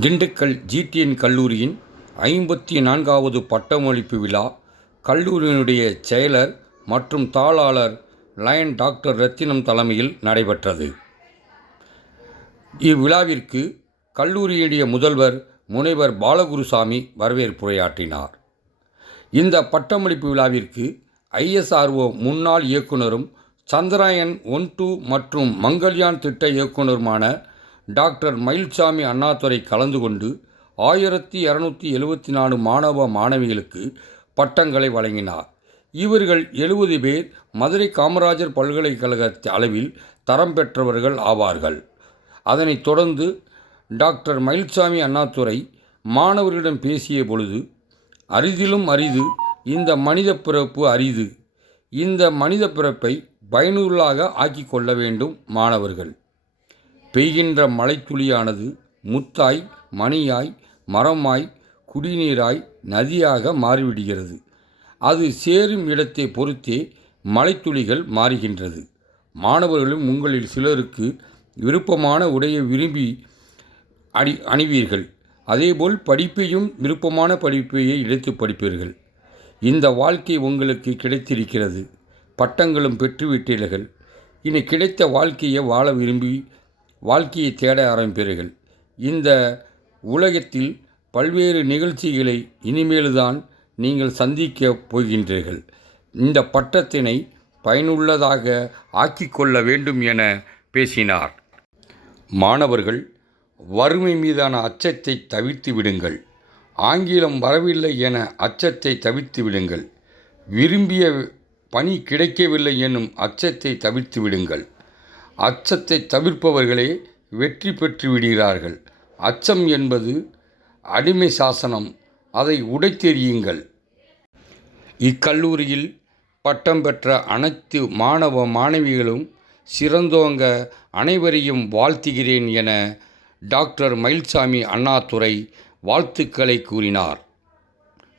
Dindigul GTN கல்லூரியின் 54வது பட்டமளிப்பு விழா கல்லூரியினுடைய செயலர் மற்றும் தாளாளர் லயன் டாக்டர் ரத்தினம் தலைமையில் நடைபெற்றது. இவ்விழாவிற்கு கல்லூரியுடைய முதல்வர் முனைவர் பாலகுருசாமி வரவேற்புரையாற்றினார். இந்த பட்டமளிப்பு விழாவிற்கு ISRO முன்னாள் இயக்குனரும் சந்திராயன் 1, 2 மற்றும் மங்கள்யான் திட்ட இயக்குனருமான டாக்டர் மயில்சாமி அண்ணாதுரை கலந்து கொண்டு 1274 மாணவ மாணவிகளுக்கு பட்டங்களை வழங்கினார். இவர்கள் 70 பேர் மதுரை காமராஜர் பல்கலைக்கழக அளவில் தரம் பெற்றவர்கள் ஆவார்கள். அதனைத் தொடர்ந்து டாக்டர் மயில்சாமி அண்ணாதுரை மாணவர்களிடம் பேசிய பொழுது, அரிதிலும் அரிது இந்த மனித பிறப்பு அரிது. இந்த மனித பிறப்பை பயனுள்ளாக ஆக்கி கொள்ள வேண்டும். மாணவர்கள் பெய்கின்ற மழைத்துளியானது முத்தாய், மணியாய், மரமாய், குடிநீராய், நதியாக மாறிவிடுகிறது. அது சேரும் இடத்தை பொறுத்தே மழைத்துளிகள் மாறுகின்றது. மாணவர்களும் உங்களில் சிலருக்கு விருப்பமான உடையை விரும்பி அணிவீர்கள். அதேபோல் படிப்பையும் விருப்பமான படிப்பையை எடுத்து படிப்பீர்கள். இந்த வாழ்க்கை உங்களுக்கு கிடைத்திருக்கிறது. பட்டங்களும் பெற்றுவிட்டீர்கள். இனி கிடைத்த வாழ்க்கையை வாழ விரும்பி வாழ்க்கையை தேட ஆரம்பிப்பீர்கள். இந்த உலகத்தில் பல்வேறு நிகழ்ச்சிகளை இனிமேல்தான் நீங்கள் சந்திக்கப் போகின்றீர்கள். இந்த பட்டத்தினை பயனுள்ளதாக ஆக்கிக்கொள்ள வேண்டும் என பேசினார். மாணவர்கள் வறுமை மீதான அச்சத்தை தவிர்த்து விடுங்கள். ஆங்கிலம் வரவில்லை என அச்சத்தை தவிர்த்து விடுங்கள். விரும்பிய பணி கிடைக்கவில்லை எனும் அச்சத்தை தவிர்த்து விடுங்கள். அச்சத்தை தவிர்ப்பவர்களே வெற்றி பெற்று விடுகிறார்கள். அச்சம் என்பது அடிமை சாசனம். அதை உடைத்தெறியுங்கள். இக்கல்லூரியில் பட்டம் பெற்ற அனைத்து மாணவ மாணவிகளும் சிறந்தோங்க அனைவரையும் வாழ்த்துகிறேன் என டாக்டர் மயில்சாமி அண்ணாதுரை வாழ்த்துக்களை கூறினார்.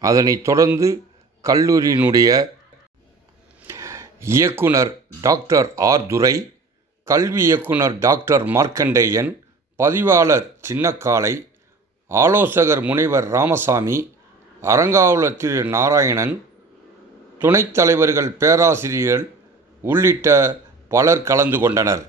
அதனைத் தொடர்ந்து கல்லூரியினுடைய இயக்குனர் டாக்டர் ஆர். துரை, கல்வி இயக்குனர் டாக்டர் மார்க்கண்டேயன், பதிவாளர் சின்னக்காளை, ஆலோசகர் முனைவர் ராமசாமி, அரங்காவலர் திரு நாராயணன், துணைத் தலைவர்கள், பேராசிரியர்கள் உள்ளிட்ட பலர் கலந்து கொண்டனர்.